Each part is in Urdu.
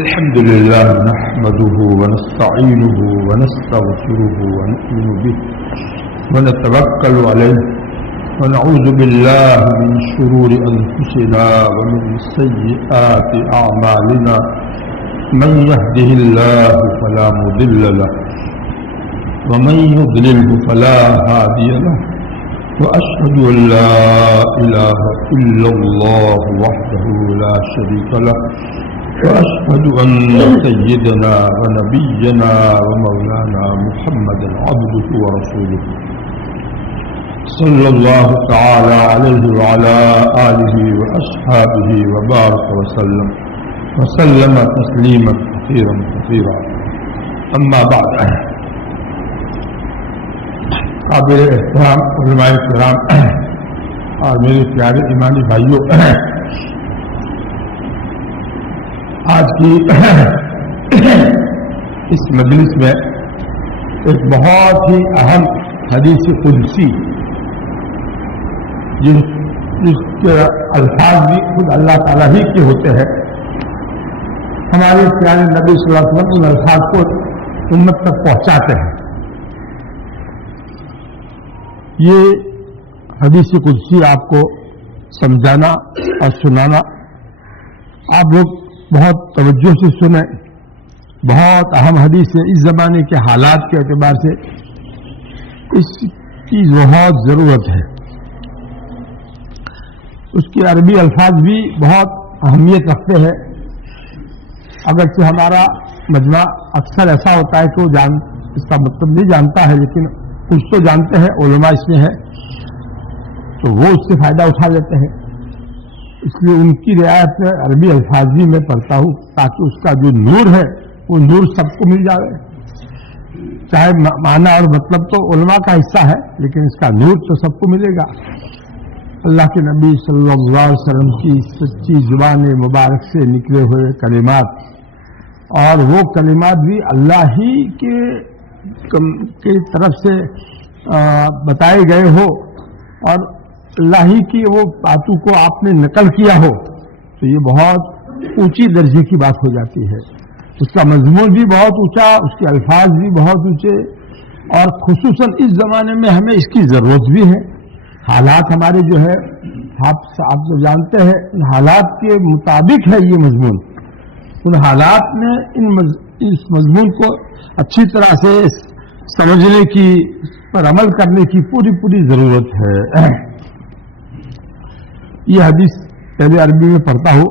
الحمد لله نحمده ونستعينه ونستغفره ونؤمن به ونتوكل عليه ونعوذ بالله من شرور أنفسنا ومن سيئات أعمالنا من يهده الله فلا مضل له ومن يضلله فلا هادي له وأشهد أن لا إله إلا الله وحده لا شريك له وأشهد أن سيدنا ونبينا ومولانا محمدا عبده ورسوله صلى الله تعالى عليه وعلى آله وأصحابه وبارك وسلم تسليما كثيرا كثيرا. أما بعد، قابل احترام علماء کرام اور میرے پیارے ایمانی بھائیوں، آج کی اس مجلس میں ایک بہت ہی اہم حدیث قدسی جس کے الفاظ بھی خود اللہ تعالیٰ ہی کے ہوتے ہیں، ہمارے پیارے نبی صلی اللہ علیہ وسلم ان الفاظ کو امت تک پہنچاتے ہیں. یہ حدیث قدسی آپ کو سمجھانا اور سنانا، آپ لوگ بہت توجہ سے سنیں. بہت اہم حدیث ہے. اس زمانے کے حالات کے اعتبار سے اس کی بہت ضرورت ہے. اس کے عربی الفاظ بھی بہت اہمیت رکھتے ہیں. اگرچہ ہمارا مجمع اکثر ایسا ہوتا ہے کہ وہ اس کا مطلب نہیں جانتا ہے، لیکن کچھ تو جانتے ہیں، علماء اس میں ہے تو وہ اس سے فائدہ اٹھا لیتے ہیں. اس لیے ان کی رعایت میں عربی الفاظ بھی میں پڑھتا ہوں تاکہ اس کا جو نور ہے وہ نور سب کو مل جائے. چاہے معنی اور مطلب تو علماء کا حصہ ہے، لیکن اس کا نور تو سب کو ملے گا. اللہ کے نبی صلی اللہ علیہ وسلم کی سچی زبان مبارک سے نکلے ہوئے کلمات، اور وہ کلمات بھی اللہ ہی کی طرف سے بتائے گئے ہو اور اللہ ہی کی وہ باتوں کو آپ نے نقل کیا ہو تو یہ بہت اونچی درجے کی بات ہو جاتی ہے. اس کا مضمون بھی بہت اونچا، اس کے الفاظ بھی بہت اونچے، اور خصوصاً اس زمانے میں ہمیں اس کی ضرورت بھی ہے. حالات ہمارے جو ہے آپ جو جانتے ہیں، ان حالات کے مطابق ہے یہ مضمون. ان حالات میں اس مضمون کو اچھی طرح سے سمجھنے کی، پر عمل کرنے کی پوری ضرورت ہے. یہ حدیث پہلے عربی میں پڑھتا ہوں.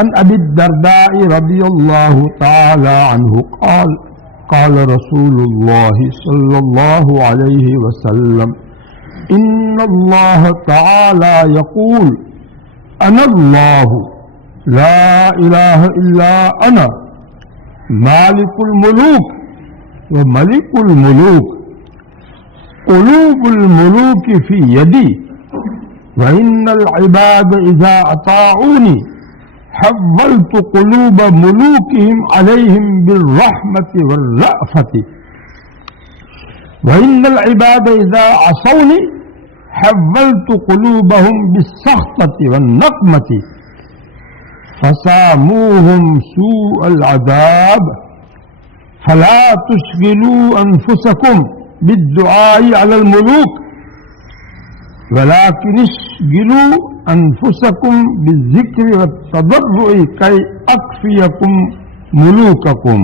ان ابی الدرداء رضی اللہ تعالی عنہ قال قال رسول اللہ صلی اللہ علیہ وسلم ان اللہ تعالی یقول انا اللہ لا الہ الا انا مالک الملوک وملک الملوک قلوب الملوک فی یدی وَإِنَّ الْعِبَادَ إِذَا أَطَاعُونِي حَوَّلْتُ قُلُوبَ مُلُوكِهِمْ عَلَيْهِمْ بِالرَّحْمَةِ وَالرَّأْفَةِ وَإِنَّ الْعِبَادَ إِذَا عَصَوْنِي حَوَّلْتُ قُلُوبَهُمْ بِالسَّخْطَةِ وَالنَّقْمَةِ فَسَامُوهُمْ سُوءَ الْعَذَابِ فَلَا تُشْغِلُوا أَنفُسَكُمْ بِالدُّعَاءِ عَلَى الْمُلُوكِ ولكن اشغلوا انفسكم بالذكر والتضرع كي اكفيكم ملوككم.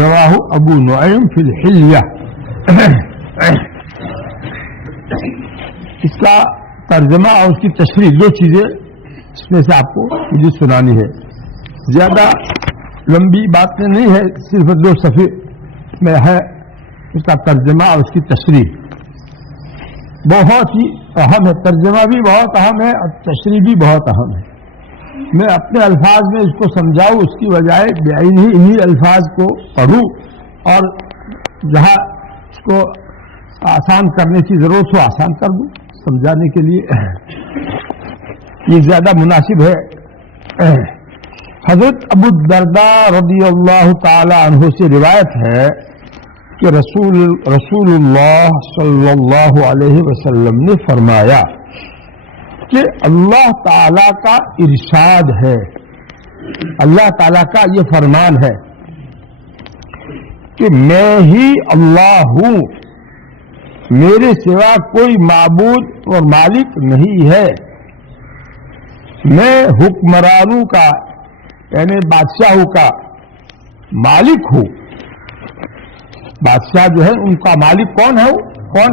رواه ابو نعیم فی الحلیہ. اس کا ترجمہ اور اس کی تشریح دو چیزیں اس میں سے آپ کو مجھے سنانی ہے. زیادہ لمبی باتیں نہیں ہے، صرف 2 صفحے میں ہے اس کا ترجمہ اور اس کی تشریح. بہت ہی اہم ہے. ترجمہ بھی بہت اہم ہے اور تشریح بھی بہت اہم ہے. میں اپنے الفاظ میں اس کو سمجھاؤں اس کی بجائے انہی الفاظ کو پڑھوں اور جہاں اس کو آسان کرنے کی ضرورت ہو آسان کر دوں سمجھانے کے لیے. یہ زیادہ مناسب ہے. حضرت ابو الدرداء رضی اللہ تعالی عنہ سے روایت ہے کہ رسول اللہ صلی اللہ علیہ وسلم نے فرمایا کہ اللہ تعالی کا ارشاد ہے اللہ تعالیٰ کا یہ فرمان ہے کہ میں ہی اللہ ہوں، میرے سوا کوئی معبود اور مالک نہیں ہے، میں حکمرانوں کا یعنی بادشاہوں کا مالک ہوں۔ بادشاہ جو ہے ان کا مالک کون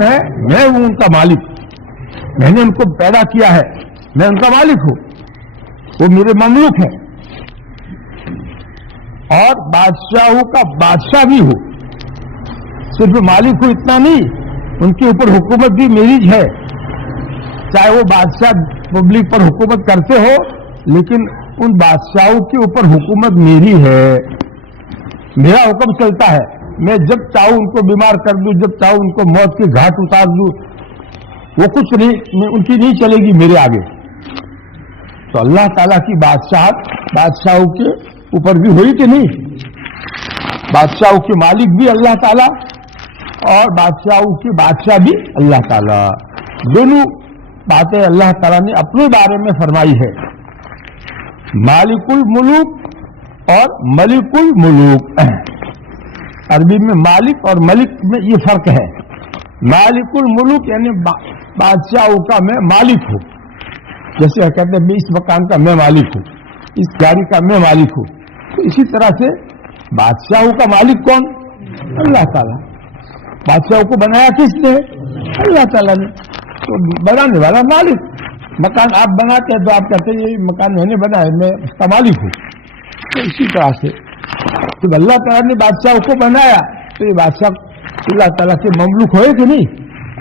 ہے؟ میں ہوں ان کا مالک، میں نے ان کو پیدا کیا ہے، میں ان کا مالک ہوں، وہ میرے مملوک ہیں، اور بادشاہوں کا بادشاہ بھی ہوں، صرف مالک ہوں اتنا نہیں، ان کے اوپر حکومت بھی میری ہے، چاہے وہ بادشاہ پبلک پر حکومت کرتے ہو لیکن ان بادشاہوں کے اوپر حکومت میری ہے، میرا حکم چلتا ہے، میں جب چاہوں ان کو بیمار کر دوں، جب چاہوں ان کو موت کے گھاٹ اتار دوں، وہ کچھ نہیں، ان کی نہیں چلے گی میرے آگے۔ تو اللہ تعالیٰ کی بادشاہت بادشاہوں کے اوپر بھی ہوئی کہ نہیں؟ بادشاہوں کے مالک بھی اللہ تعالیٰ اور بادشاہوں کے بادشاہ بھی اللہ تعالیٰ، دونوں باتیں اللہ تعالیٰ نے اپنے بارے میں فرمائی ہے، مالک الملوک اور ملک الملوک۔ عربی میں مالک اور ملک میں یہ فرق ہے، مالک الملوک یعنی بادشاہوں کا میں مالک ہوں، جیسے کہتے ہیں میں اس مکان کا میں مالک ہوں، اس گاڑی کا میں مالک ہوں، تو اسی طرح سے بادشاہوں کا مالک کون؟ اللہ تعالیٰ۔ بادشاہوں کو بنایا کس نے؟ اللہ تعالیٰ نے، تو بنانے والا مالک۔ مکان آپ بناتے ہیں تو آپ کہتے ہیں یہ مکان میں نے بنایا، میں اس کا مالک ہوں، تو اسی طرح سے جب اللہ تعالیٰ نے بادشاہوں کو بنایا تو یہ بادشاہ اللہ تعالیٰ کے مملوک ہوئے کہ نہیں؟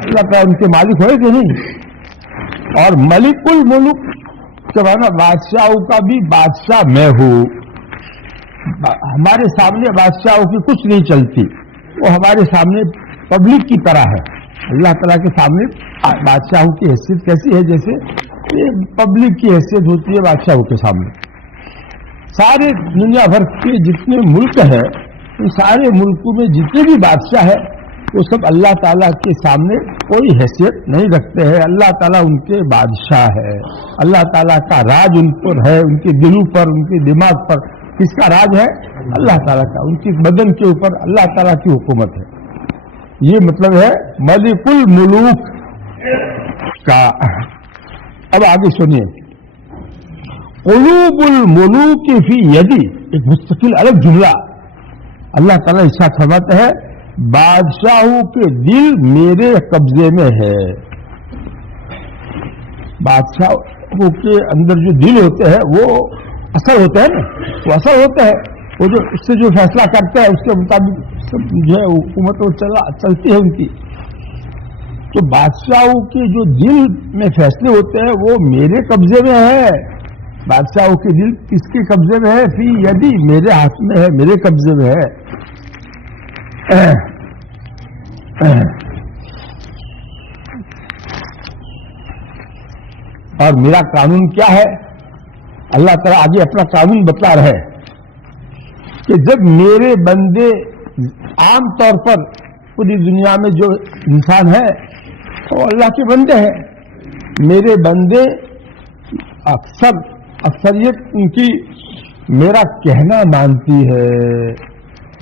اللہ تعالیٰ ان کے مالک ہوئے کہ نہیں؟ اور ملک الملک کے معنی بادشاہوں کا بھی بادشاہ میں ہوں۔ ہمارے سامنے بادشاہوں کی کچھ نہیں چلتی، وہ ہمارے سامنے پبلک کی طرح ہے۔ اللہ تعالیٰ کے سامنے بادشاہوں کی حیثیت کیسی ہے؟ جیسے یہ پبلک کی حیثیت ہوتی ہے بادشاہوں کے سامنے۔ سارے دنیا بھر کے جتنے ملک ہیں ان سارے ملکوں میں جتنے بھی بادشاہ ہیں وہ سب اللہ تعالیٰ کے سامنے کوئی حیثیت نہیں رکھتے ہیں، اللہ تعالیٰ ان کے بادشاہ ہے، اللہ تعالیٰ کا راج ان پر ہے، ان کے دلوں پر، ان کے دماغ پر کس کا راج ہے؟ اللہ تعالیٰ کا، ان کے بدن کے اوپر اللہ تعالیٰ کی حکومت ہے۔ یہ مطلب ہے ملک الملوک کا۔ اب آگے سنیے، قلوب الملوک فی یدی، ایک مستقل الگ جملہ اللہ تعالیٰ ارشاد فرماتا ہے بادشاہوں کے دل میرے قبضے میں ہے۔ بادشاہوں کے اندر جو دل ہوتے ہیں وہ اثر ہوتا ہے نا، وہ اثر ہوتا ہے، وہ جو اس سے جو فیصلہ کرتا ہے اس کے مطابق جو ہے حکومت چلتی ہے ان کی۔ تو بادشاہوں کے جو دل میں فیصلے ہوتے ہیں وہ میرے قبضے میں ہے۔ بادشاہوں کے دل کس کے قبضے میں ہے؟ فی یدی، میرے ہاتھ میں ہے، میرے قبضے میں ہے۔ اور میرا قانون کیا ہے؟ اللہ تعالیٰ آگے اپنا قانون بتلا رہے کہ جب میرے بندے، عام طور پر پوری دنیا میں جو انسان ہے وہ اللہ کے بندے ہیں، میرے بندے اکثریت ان کی میرا کہنا مانتی ہے،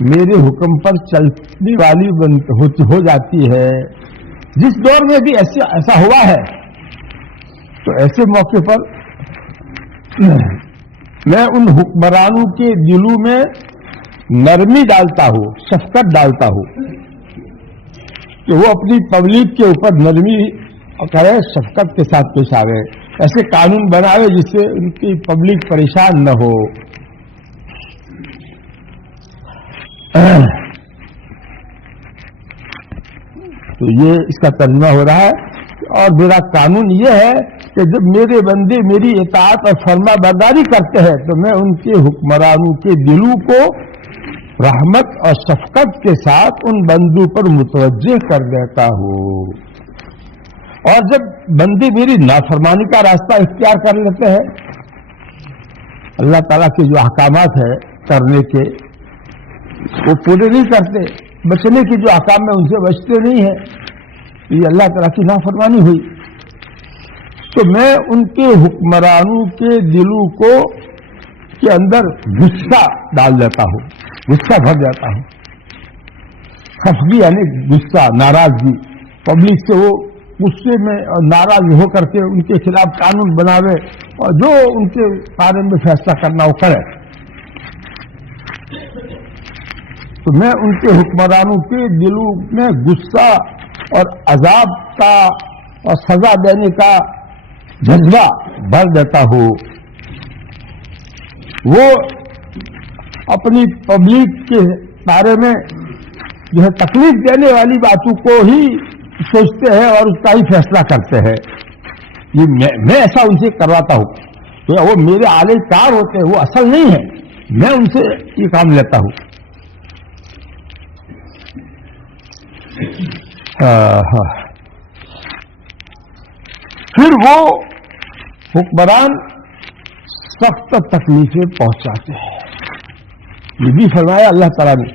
میرے حکم پر چلنے والی ہو جاتی ہے۔ جس دور میں بھی ایسا ہوا ہے تو ایسے موقع پر میں ان حکمرانوں کے دلوں میں نرمی ڈالتا ہوں، شفقت ڈالتا ہوں کہ وہ اپنی پبلک کے اوپر نرمی کرے، شفقت کے ساتھ پیش آوے، ایسے قانون بناوے جس سے ان کی پبلک پریشان نہ ہو۔ تو یہ اس کا ترجمہ ہو رہا ہے، اور میرا قانون یہ ہے کہ جب میرے بندے میری اطاعت اور فرما برداری کرتے ہیں تو میں ان کے حکمرانوں کے دلوں کو رحمت اور شفقت کے ساتھ ان بندوں پر متوجہ کر دیتا ہوں، اور جب بندے میری نافرمانی کا راستہ اختیار کر لیتے ہیں، اللہ تعالیٰ کے جو احکامات ہیں کرنے کے وہ پورے نہیں کرتے، بچنے کے جو احکام میں ان سے بچتے نہیں ہیں، یہ اللہ تعالیٰ کی نافرمانی ہوئی۔ تو میں ان کے حکمرانوں کے دلوں کو کے اندر غصہ ڈال دیتا ہوں، غصہ بھر جاتا ہوں. خفگی یعنی غصہ، ناراضگی. پبلک سے وہ غصے میں اور ناراض ہو کر کے ان کے خلاف قانون بناوے اور جو ان کے بارے میں فیصلہ کرنا وہ کرے. تو میں ان کے حکمرانوں کے دلوں میں غصہ اور عذاب کا اور سزا دینے کا جذبہ بھر دیتا ہوں. وہ اپنی پبلک کے بارے میں جو ہے تکلیف دینے والی باتوں کو ہی سوچتے ہیں اور اس کا ہی فیصلہ کرتے ہیں. یہ میں ایسا ان سے کرواتا ہوں. تو وہ میرے اعلی کار ہوتے ہیں، وہ اصل نہیں ہے، میں ان سے یہ کام لیتا ہوں. پھر وہ حکمران سخت تکلیفیں پہنچاتے ہیں. یہ بھی فرمایا اللہ تعالیٰ نے،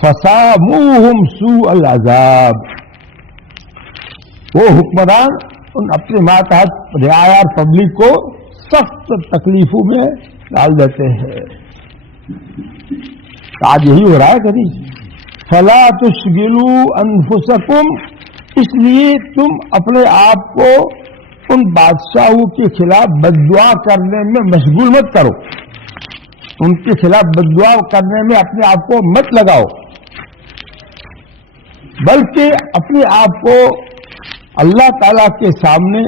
فَسَامُوهُمْ سُوءَ الْعَذَابِ. وہ حکمران ان اپنے ماتحت رعایا اور پبلک کو سخت تکلیفوں میں ڈال دیتے ہیں. آج یہی ہو رہا ہے کہ نہیں؟ فَلَا تُشْغِلُوا أَنفُسَكُمْ. اس لیے تم اپنے آپ کو ان بادشاہوں کے خلاف بددعا کرنے میں مشغول مت کرو. ان کے خلاف بددعا کرنے میں اپنے آپ کو مت لگاؤ، بلکہ اپنے آپ کو اللہ تعالیٰ کے سامنے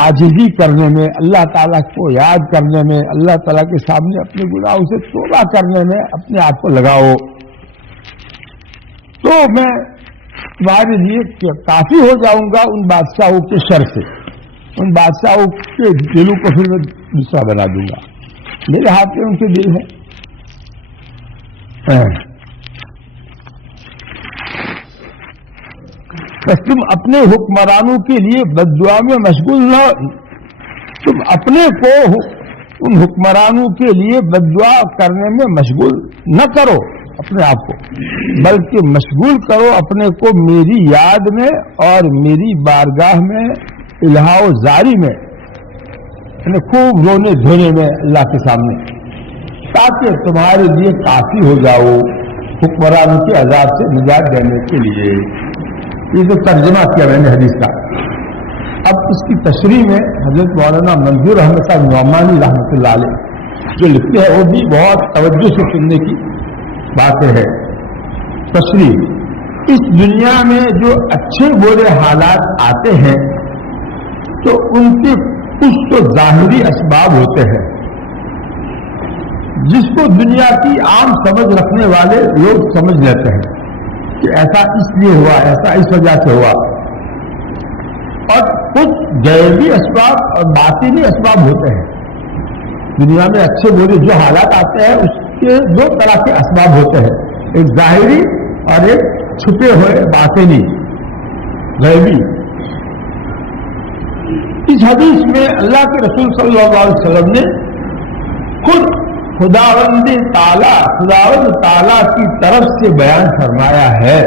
عاجزی کرنے میں، اللہ تعالیٰ کو یاد کرنے میں، اللہ تعالیٰ کے سامنے اپنے گناہوں سے توبہ کرنے میں اپنے آپ کو لگاؤ. تو میں تمہارے لیے کافی ہو جاؤں گا ان بادشاہوں کے شر سے. ان بادشاہوں کے دلوں کو پھر میں دوسرا بنا دوں گا. میرے ہاتھ میں ان کے دل ہے. بس تم اپنے حکمرانوں کے لیے بددعا میں مشغول نہ، تم اپنے کو ان حکمرانوں کے لیے بددعا کرنے میں مشغول نہ کرو اپنے آپ کو، بلکہ مشغول کرو اپنے کو میری یاد میں اور میری بارگاہ میں الہا و زاری میں، یعنی خوب رونے دھونے میں اللہ کے سامنے، تاکہ تمہارے لیے کافی ہو جاؤ حکمرانوں کے عذاب سے نجات دینے کے لیے. یہ جو ترجمہ کیا میں نے حدیث کا. اب اس کی تشریح میں حضرت مولانا منظور احمد صاحب نعمانی رحمۃ اللہ علیہ جو لکھتے ہیں وہ بھی بہت توجہ سے سننے کی باتیں ہیں. تشریح: اس دنیا میں جو اچھے برے حالات آتے ہیں تو ان کے کچھ تو ظاہری اسباب ہوتے ہیں جس کو دنیا کی عام سمجھ رکھنے والے لوگ سمجھ لیتے ہیں کہ ایسا اس لیے ہوا، ایسا اس وجہ سے ہوا. اور کچھ غیبی اسباب اور باطنی اسباب ہوتے ہیں. دنیا میں اچھے برے جو حالات آتے ہیں اس کے دو طرح کے اسباب ہوتے ہیں، ایک ظاہری اور ایک چھپے ہوئے باطنی غیبی. اس حدیث میں اللہ کے رسول صلی اللہ علیہ وسلم نے خود خداوند تعالیٰ کی طرف سے بیان فرمایا ہے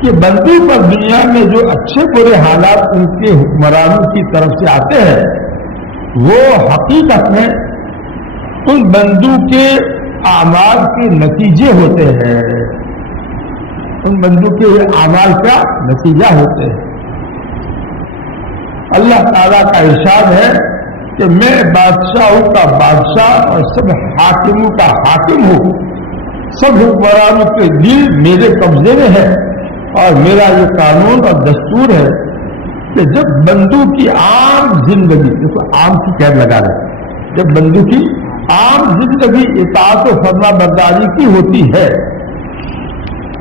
کہ بندوں پر دنیا میں جو اچھے برے حالات ان کے حکمرانوں کی طرف سے آتے ہیں وہ حقیقت میں ان بندوں کے اعمال کے نتیجے ہوتے ہیں. ان بندوں کے اعمال کا نتیجہ ہوتے ہیں. اللہ تعالیٰ کا ارشاد ہے کہ میں بادشاہوں کا بادشاہ اور سب حاکموں کا حاکم ہوں. سب حکمرانوں کے دل میرے قبضے میں ہے اور میرا یہ قانون اور دستور ہے کہ جب بندوں کی عام زندگی، دیکھو عام کی قید لگا رہے، جب بندوں کی عام زندگی اطاعت و فرما برداری کی ہوتی ہے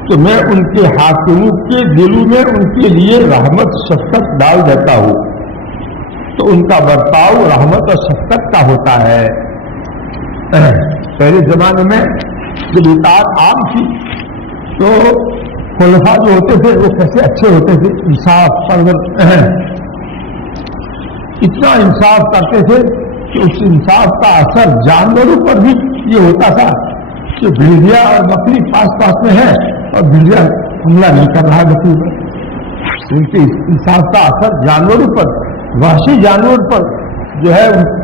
تو میں ان کے حاکموں کے دلوں میں ان کے لیے رحمت شفقت ڈال دیتا ہوں. تو ان کا برتاؤ رحمت اور شفقت کا ہوتا ہے. پہلے زمانے میں جب اطاعت عام تھی تو خلفاء جو ہوتے تھے وہ کیسے اچھے ہوتے تھے، انصاف پر اتنا انصاف کرتے تھے کہ اس انصاف کا اثر جانوروں پر بھی یہ ہوتا تھا کہ بھیڑیا اور بکری پاس میں ہے اور بھیڑیا حملہ نہیں کر رہا بکری پر. ان کے انصاف کا اثر جانوروں پر، وحشی جانور پر جو ہے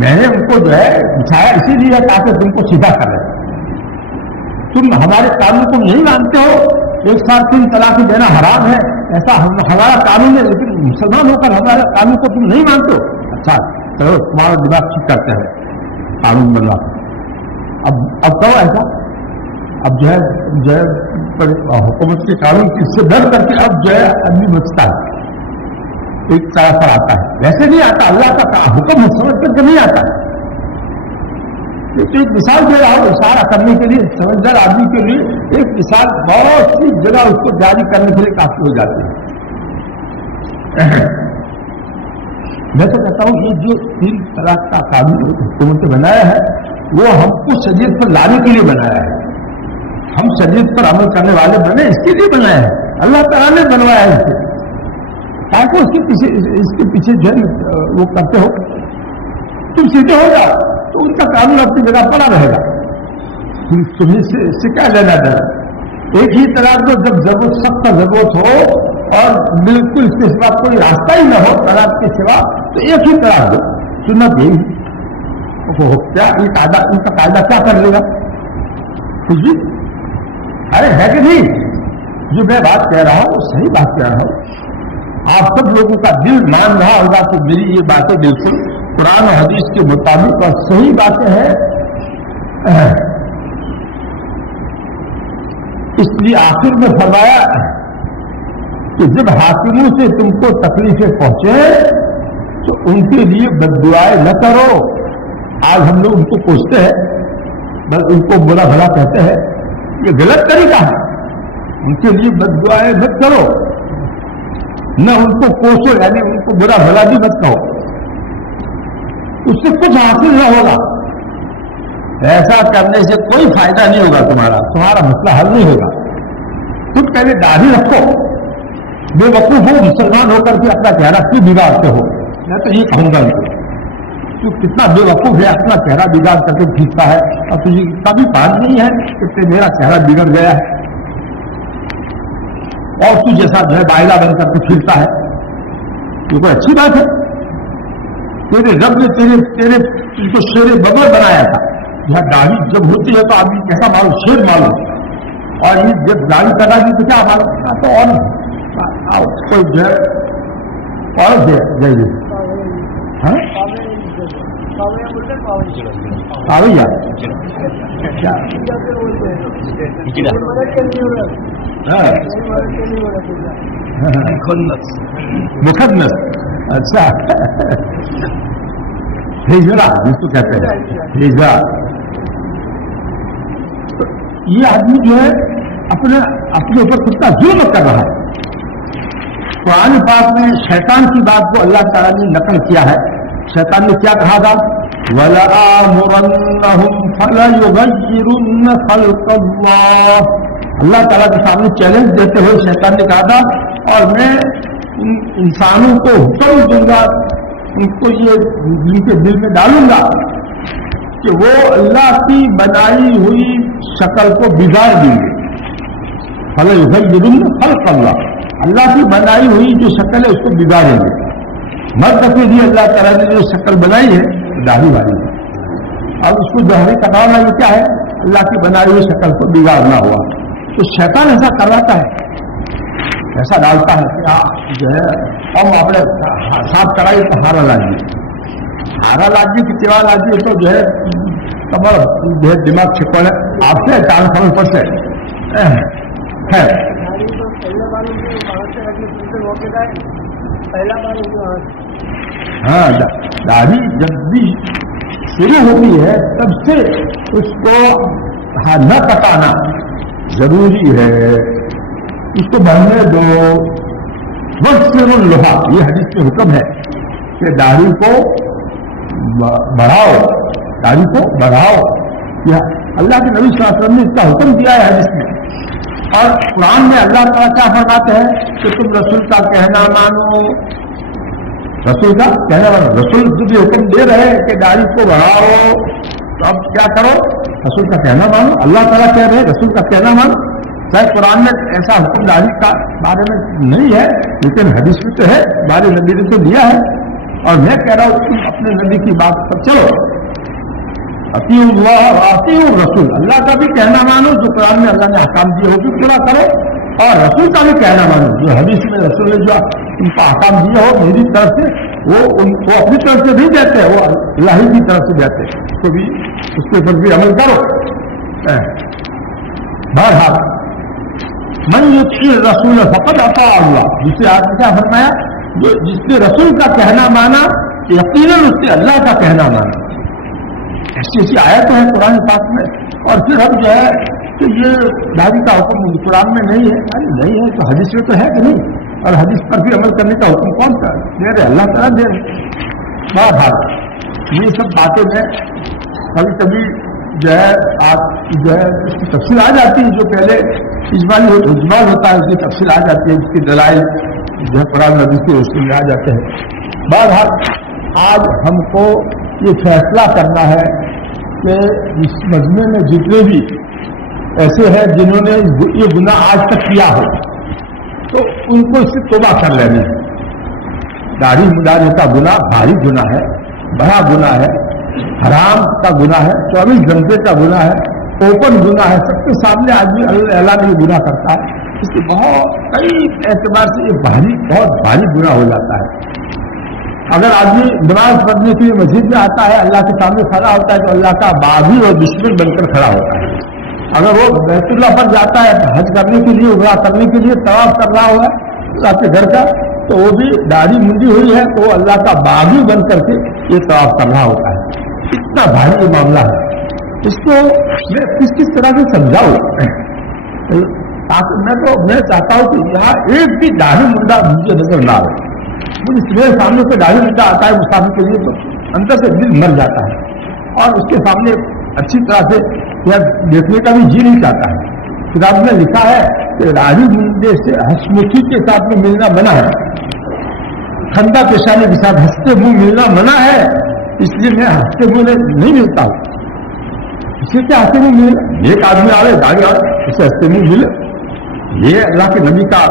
میں نے ان کو جو ہے بچھایا اسی لیے تاکہ تم کو سیدھا کر رہے. تم ہمارے قانون کو نہیں مانتے ہو, ایک ساتھ 3 طلاق دینا حرام ہے, ایسا ہمارا قانون ہے, لیکن مسلمان ہو کر ہمارے قانون کو تم نہیں مانتے ہو. اچھا چلو تمہارا دماغ ٹھیک کرتے ہیں, قانون بنوا. اب کہو ایسا, اب جو ہے حکومت کے قانون کی سے ڈر کر کے اب جو ہے آدمی بچتا ہے, ایک طرح پر آتا ہے. ویسے نہیں آتا, اللہ کا حکم سمجھ کر کے نہیں آتا ہے. ایک مثال دے رہا ہوں اشارہ کرنے کے لیے, سمجھدار آدمی کے لیے ایک مثال بہت سی جگہ اس کو جاری کرنے کے لیے کافی ہو جاتی ہے. میں تو کہتا ہوں یہ جو 3 طلاق کا قانون حکومت نے بنایا ہے وہ ہم کو شریعت پر لانے کے لیے بنایا ہے. ہم شریعت پر عمل کرنے والے بنے اس کے لیے بنایا ہے. اللہ تعالیٰ نے بنوایا ہے اسے, تاکہ اس کے پیچھے جو ہے وہ کرتے ہو تم سیدھے ہو جاؤ تو ان کا قانون اپنی جگہ پڑا رہے گا. تمہیں اس سے کیا لینا دینا. ایک ہی طلاق کو جب ضرورت سخت ضرورت ہو اور بالکل اس کے سوا کوئی راستہ ہی نہ ہو طلاق کے سوا تو ایک ہی طلاق دو. سنت یہی کیا ان کا قاعدہ کیا کر لے گا کچھ بھی. ارے ہے کہ نہیں, جو میں بات کہہ رہا ہوں صحیح بات کہہ رہا ہوں. آپ سب لوگوں کا دل مان رہا ہوگا کہ میری یہ باتیں بالکل قرآن و حدیث کے مطابق اور صحیح باتیں ہیں. اس لیے آخر میں فرمایا کہ جب حاکموں سے تم کو تکلیفیں پہنچے تو ان کے لیے بددعائیں نہ کرو. آج ہم لوگ ان کو کوستے ہیں, بس ان کو برا بھلا کہتے ہیں, یہ غلط طریقہ ہے. ان کے لیے بددعائیں مت کرو, نہ ان کو کوسو, یعنی ان کو برا بھلا بھی مت کہو. اس سے کچھ حاصل نہ ہوگا. ایسا کرنے سے کوئی فائدہ نہیں ہوگا, تمہارا مسئلہ حل نہیں ہوگا. خود پہلے داڑھی رکھو, بے وقوف ہو, مسلمان ہو کر کے اپنا چہرہ کیوں بگاڑتے ہو. میں تو یہ کہوں گا ان کو تو کتنا بے وقوف ہے, اپنا چہرہ بگاڑ کر کے پھرتا ہے, اور تجھے کبھی بات نہیں ہے کہ میرا چہرہ بگڑ گیا ہے اور تو جیسا جو ہے بائلہ بن کر کے پھرتا ہے. یہ کوئی اچھی بات ہے. تیرے رب نے تیرے کو شیر بغل بنایا تھا. یہاں داڑھی جب ہوتی ہے تو آدمی کیسا معلوم, شیر معلوم, اور یہ جب داڑھی کرنا کی تو کیا معلوم. تو اور کوئی جو ہے اور جائیے پاویا مقدس. اچھا ہجرا جس کو کہتے ہیں ہجرا. یہ آدمی جو ہے اپنے اوپر کتنا ظلم کر رہا ہے. قرآن پاک میں شیطان کی بات کو اللہ تعالیٰ نے نقل کیا ہے. شیطان نے کیا کہا تھا, وَلَآمُرَنَّهُمْ فَلَيُغَيِّرُنَّ خَلْقَ اللَّهِ. اللہ تعالیٰ کے سامنے چیلنج دیتے ہوئے شیطان نے کہا تھا, اور میں انسانوں کو حکم دوں گا, ان کو یہ ان کے دل میں ڈالوں گا کہ وہ اللہ کی بنائی ہوئی شکل کو بگاڑ دیں گے. فَلَيُغَيِّرُنَّ خَلْقَ اللَّهِ, اللہ کی بنائی ہوئی جو شکل ہے اس کو بگاڑیں گے. مرد کے لیے اللہ تعالیٰ نے جو شکل بنائی ہے داڑھی والی ہے, اور اس کو دہری کٹانا یہ کیا ہے, اللہ کی بنائی ہوئی شکل کو بگاڑنا ہوا. تو شیطان ایسا کرواتا ہے, ایسا ڈالتا ہے کہ جو ہے ہم اپنے صاف کرائی تو ہارا لاجی کی تیوار لاجی تو جو ہے کمر جو ہے دماغ چھپڑ آپ سے کان کھڑے پر سے ہے. ہاں داڑھی جب بھی شروع ہوتی ہے تب سے اس کو نہ کٹانا ضروری ہے. اس کو بڑھنے دو. وقت لوہا, یہ حدیث میں حکم ہے کہ داڑھی کو بڑھاؤ, داڑھی کو بڑھاؤ. اللہ کے نبی صلی اللہ علیہ وسلم نے اس کا حکم دیا ہے حدیث میں. اور قرآن میں اللہ تعالیٰ کیا فرماتے ہیں کہ تم رسول کا کہنا مانو. رسول کا کہنا مانو. رسول جو بھی حکم دے رہے ہیں کہ داڑھی کو بڑھاؤ, تو اب کیا کرو, رسول کا کہنا مانو. اللہ تعالیٰ کہہ رہے ہیں رسول کا کہنا مانو. چاہے قرآن میں ایسا حکم داڑھی کا بارے میں نہیں ہے, لیکن حدیث میں تو ہے, ہمارے نبی نے تو دیا ہے. اور میں کہہ رہا ہوں تم اپنے نبی کی بات پر چلو. اطیعوا اللہ و اطیعوا الرسول, اللہ کا بھی کہنا مانو, جو قرآن میں اللہ نے احکام دیے وہ بھی پورا کرو, اور رسول کا بھی کہنا مانو, جو حدیث میں رسول نے جو ان کا احکام دیا ہو میری طرف سے وہ اپنی طرف سے نہیں دیتے, وہ اللہ ہی کی طرف سے دیتے, تو بھی اس کے اوپر بھی عمل کرو. بہرحال من یطیع الرسول فقد اطاع اللہ, دوسرے آیت میں کیا فرمایا, جو جس نے رسول کا کہنا مانا یقیناً اس نے اللہ کا کہنا مانا. ایسی ایسی آیت ہے قرآن پاک میں. اور پھر ہم جو ہے کہ یہ داڑھی کا حکم قرآن میں نہیں ہے, ارے نہیں ہے تو حدیث میں تو ہے کہ نہیں, اور حدیث پر بھی عمل کرنے کا حکم کون سا دے رہے, اللہ تعالیٰ دے رہے. بہت یہ سب باتیں میں کبھی کبھی جو ہے جو ہے اس کی تفصیل آ جاتی ہے, جو پہلے اجمال ہوتا ہے اس کی تفصیل آ جاتی ہے, اس کی دلائل جو ہے قرآن حدیث کے اس میں آ جاتے ہیں. بہرحال آج ہم کو یہ فیصلہ کرنا ہے کہ اس مجمع میں جتنے بھی ایسے ہیں جنہوں نے یہ گناہ آج تک کیا ہو تو ان کو اس سے توبہ کر لینا ہے. داڑھی مڈانے کا گناہ بھاری گناہ ہے, بڑا گناہ ہے, حرام کا گناہ ہے, 24 گھنٹے کا گناہ ہے, اوپن گناہ ہے, سب کے سامنے آدمی اللہ نے یہ گناہ کرتا ہے. اس سے بہت کئی اعتبار سے یہ بہت بھاری گناہ ہو جاتا ہے. اگر آدمی نماز پڑھنے کے لیے مسجد میں آتا ہے, اللہ کے سامنے کھڑا ہوتا ہے تو اللہ کا باغی اور دشمن بن کر کھڑا ہوتا ہے. اگر وہ بیت اللہ پر جاتا ہے حج کرنے کے لیے, عمرہ کرنے کے لیے طواف کر رہا ہوا ہے اللہ کے گھر کا, تو وہ بھی داڑھی منڈی ہوئی ہے تو وہ اللہ کا باغی بن کر کے یہ طواف کر رہا ہوتا ہے. اتنا بھاری یہ معاملہ ہے. اس کو میں کس طرح سے سمجھاؤں, میں چاہتا ہوں کہ یہاں ایک بھی داڑھی منڈا مجھے نظر نہ آئے. مجھے میرے سامنے سے داڑھی منڈا آتا ہے مسافر کے لیے تو اندر سے دل مر جاتا ہے, اور اس کے سامنے اچھی طرح سے دیکھنے کا بھی جی نہیں چاہتا ہے. کتاب میں لکھا ہے کہ داڑھی منڈے سے ہسمکھی کے ساتھ میں ملنا منع ہے, کھندا پیشانی کے ساتھ ہنستے منہ ملنا منع ہے, اس لیے میں ہنستے منہ نہیں ملتا ہوں. اسے کیا ہنستے منہ ملے, ایک آدمی آ رہے داڑھی آ رہے اسے ہنستے منہ ملے, یہ اللہ کے نبی کا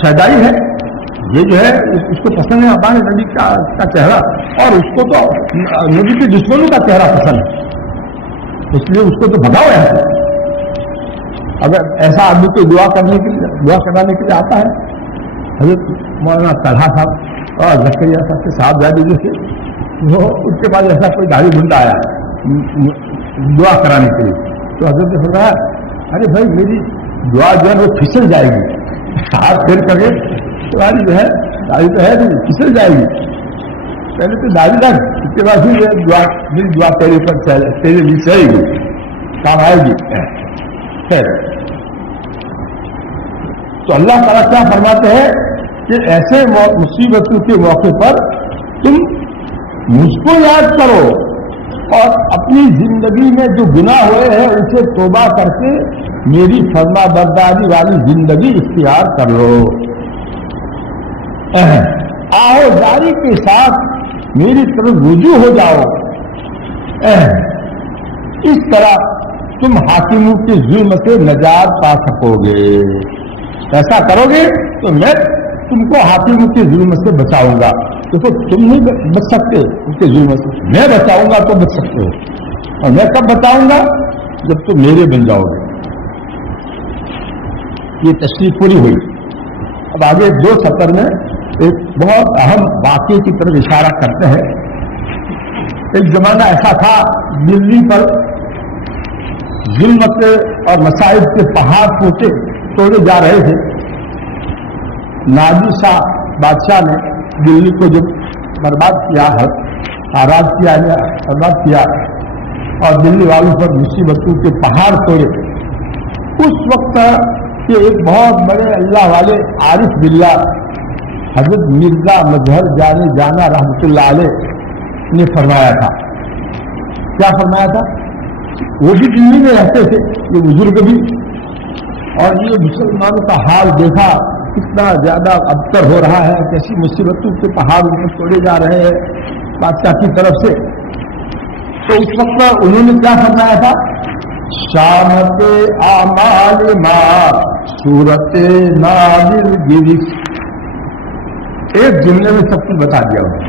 شیدائی ہے. یہ جو ہے اس کو پسند ہے ہمارے نبی کا چہرہ, اور اس کو تو نبی کے دشمنوں کا چہرہ پسند ہے, اس لیے اس کو تو بھگاؤ ہے. اگر ایسا آدمی کو دعا کرانے کے لیے آتا ہے, حضرت مولانا طلحہ صاحب اور زکریا صاحب کے صاحبزادے جو تھے, وہ ان کے پاس ایسا کوئی داڑھی منڈا آیا دعا کرانے کے لیے, تو حضرت نے فرمایا ارے بھائی میری دعا جو ہے وہ پھسل جائے گی, ہاتھ پھیر کر کے تمہاری جو ہے داڑھی تو ہے نہیں پھسل جائے گی, پہلے تو داڑھی رکھ, اس کے بعد پھر میری دعا تیرے پر تیرے لیے چلے گی, کام آئے گی. خیر, تو اللہ تعالیٰ کیا فرماتے ہیں کہ ایسے مصیبتوں کے موقع پر تم مجھ کو یاد کرو اور اپنی زندگی میں جو گناہ ہوئے ہیں ان سے توبہ کر کے میری فرما برداری والی زندگی اختیار کر لو. آہوزاری کے ساتھ میری طرف رجوع ہو جاؤ. اس طرح تم حاکموں کے ظلم سے نجات پا سکو گے. ایسا کرو گے تو میں تم کو حاکموں کے ظلم سے بچاؤں گا. دیکھو تم نہیں بچ سکتے ان کے ظلم سے, میں بچاؤں گا تو بچ سکتے ہو, اور میں کب بچاؤں گا جب تم میرے بن جاؤ گے. یہ تشریح پوری ہوئی. اب آگے 2 سطر میں ایک بہت اہم واقعے کی طرف اشارہ کرتے ہیں. ایک زمانہ ایسا تھا دلی پر ظلم اور مصائب کے پہاڑ توڑے جا رہے تھے. نادر شاہ بادشاہ نے دلی کو جب برباد کیا, آزاد کیا اور دلی والوں پر مصیبتوں کے پہاڑ توڑے, اس وقت کے ایک بہت بڑے اللہ والے عارف باللہ حضرت مرزا مظہر جانا رحمۃ اللہ علیہ نے فرمایا تھا. کیا فرمایا تھا؟ وہ بھی دلی میں رہتے تھے یہ بزرگ بھی, اور یہ مسلمانوں کا حال دیکھا کتنا زیادہ ابتر ہو رہا ہے, کیسی مصیبتوں کے پہاڑ ان میں توڑے جا رہے ہیں بادشاہ کی طرف سے. تو اس وقت انہوں نے کیا فرمایا تھا؟ شامت اعمال ما صورت نادر گری. ایک جملے میں سب کچھ بتا دیا انہوں نے.